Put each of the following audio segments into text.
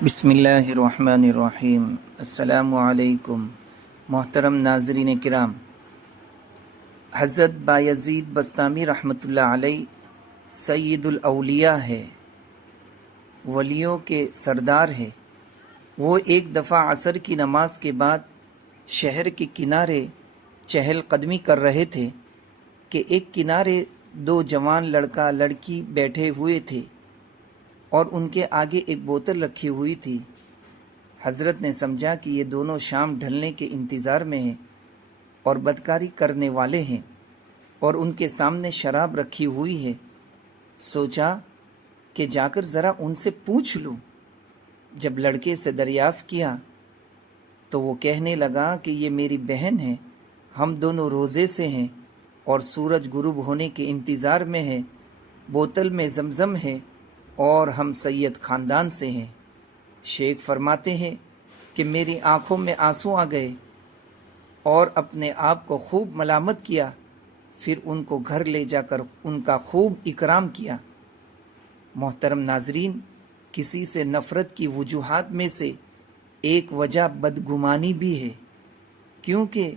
बिस्मिल्लाहिर्रहमानिर्रहीम। अस्सलामु अलैकुम। मोहतरम नाज़रीन किराम, हज़रत बायज़ीद बस्तामी रहमतुल्लाह अलैह सय्यदुल औलिया है, वलियों के सरदार है। वो एक दफ़ा असर की नमाज के बाद शहर के किनारे चहल कदमी कर रहे थे कि एक किनारे दो जवान लड़का लड़की बैठे हुए थे और उनके आगे एक बोतल रखी हुई थी। हज़रत ने समझा कि ये दोनों शाम ढलने के इंतज़ार में हैं और बदकारी करने वाले हैं और उनके सामने शराब रखी हुई है। सोचा कि जाकर ज़रा उनसे पूछ लूँ। जब लड़के से दरियाफ़्त किया तो वो कहने लगा कि ये मेरी बहन है, हम दोनों रोज़े से हैं और सूरज गुरूब होने के इंतज़ार में है। बोतल में ज़मज़म है और हम सैयद ख़ानदान से हैं। शेख फरमाते हैं कि मेरी आँखों में आंसू आ गए और अपने आप को खूब मलामत किया। फिर उनको घर ले जाकर उनका खूब इकराम किया। मोहतरम नाजरीन, किसी से नफ़रत की वजूहात में से एक वजह बदगुमानी भी है, क्योंकि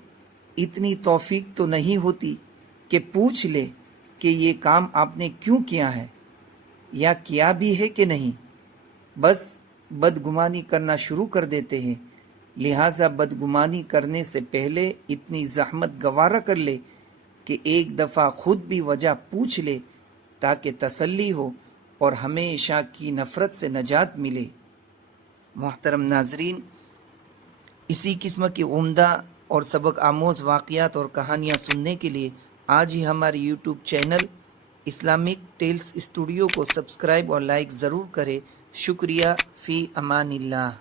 इतनी तौफीक तो नहीं होती कि पूछ ले कि ये काम आपने क्यों किया है या किया भी है कि नहीं। बस बदगुमानी करना शुरू कर देते हैं। लिहाजा बदगुमानी करने से पहले इतनी ज़हमत गवारा कर ले कि एक दफ़ा ख़ुद भी वजह पूछ ले, ताकि तसल्ली हो और हमेशा की नफ़रत से नजात मिले। मोहतरम नाजरीन, इसी किस्म की उम्दा और सबक आमोज़ वाक़यात और कहानियाँ सुनने के लिए आज ही हमारे YouTube channel Islamic Tales Studio को सब्सक्राइब और लाइक ज़रूर करें। शुक्रिया। फ़ी अमानिल्लाह।